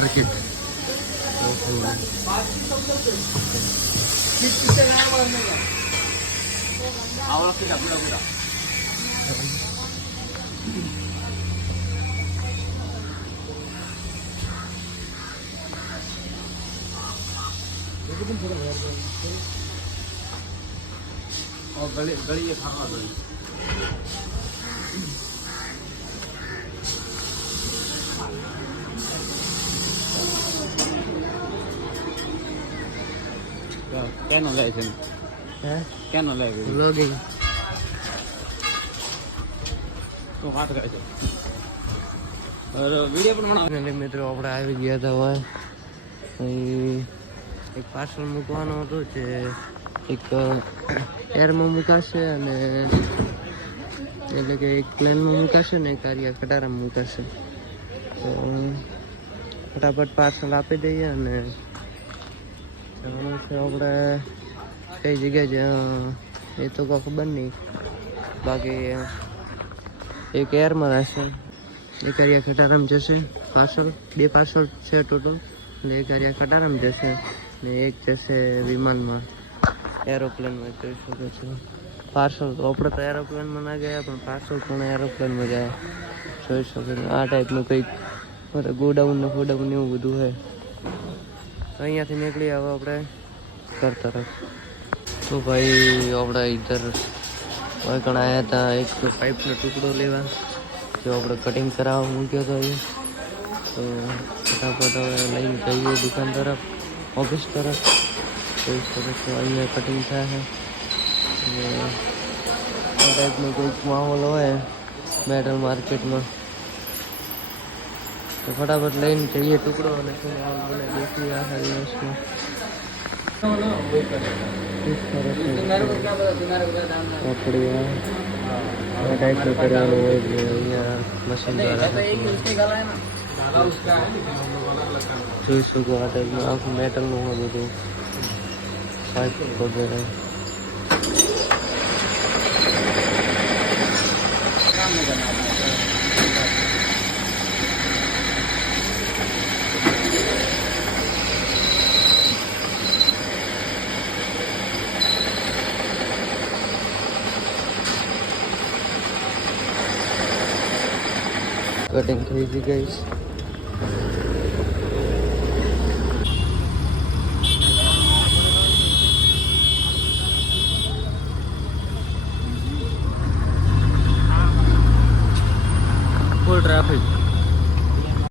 market और गली गली ये खाना गली क्या नो लाइक है क्या नो लाइक व्लॉगिंग तो बात करे છે और वीडियो પણ બનાવવાને મિત્રો આપણે આવી ગયા હતા હોય એક પાર્સલ મૂકવાનો હતો જે એક એરમાં મુકાશે અને એટલે કે એક પ્લેનમાં મુકાશે ને એક આરિયા ખટારામાં મુકાશે તો ફટાફટ પાર્સલ આપી દઈએ અને જવાનું છે આપણે કઈ જગ્યાએ એ તો કોઈ ખબર નહીં બાકી એક એરમાં રહેશે એક આરિયા ખટારામાં જશે પાર્સલ બે પાર્સલ છે ટોટલ એટલે એક આરિયા ખટારામાં જશે ને એક જશે વિમાનમાં એરોપ્લેનમાં જોઈ શકો છો પાર્સલ તો આપણે તો એરોપ્લેનમાં ના ગયા પણ પાર્સલ પણ એરોપ્લેનમાં જાય જોઈ શકો છો આ ટાઈપનું કંઈક ગોડાઉન ને ફોડાઉન એવું બધું છે તો અહીંયાથી નીકળી હવે આપણે ઘર તરફ તો ભાઈ આપણે ઇધર વળકણ આવ્યા હતા એક પાઇપનો ટુકડો લેવા જો આપણે કટિંગ કરાવવા મૂક્યો હતો એ તો ફટાફટ હવે લઈને જઈએ દુકાન તરફ ઓફિસ તરફ જોઈ શકો છો અહીંયા કટિંગ થાય છે અને આ ટાઈપનો કોઈક માહોલ હોય મેટલ માર્કેટમાં તો ફટાફટ લઈને જઈએ ટુકડો અને મને દેખી આખા દિવસમાં ટાઈપનું કરવાનું હોય એટલે અહીંયા મશીન દ્વારા જોઈ શકો આ ટાઈપનું આખું મેટલનું હોય બધું પાઇપ વગેરે कटिंग થઈ ગઈ ગાઈસ ફૂલ ટ્રાફિક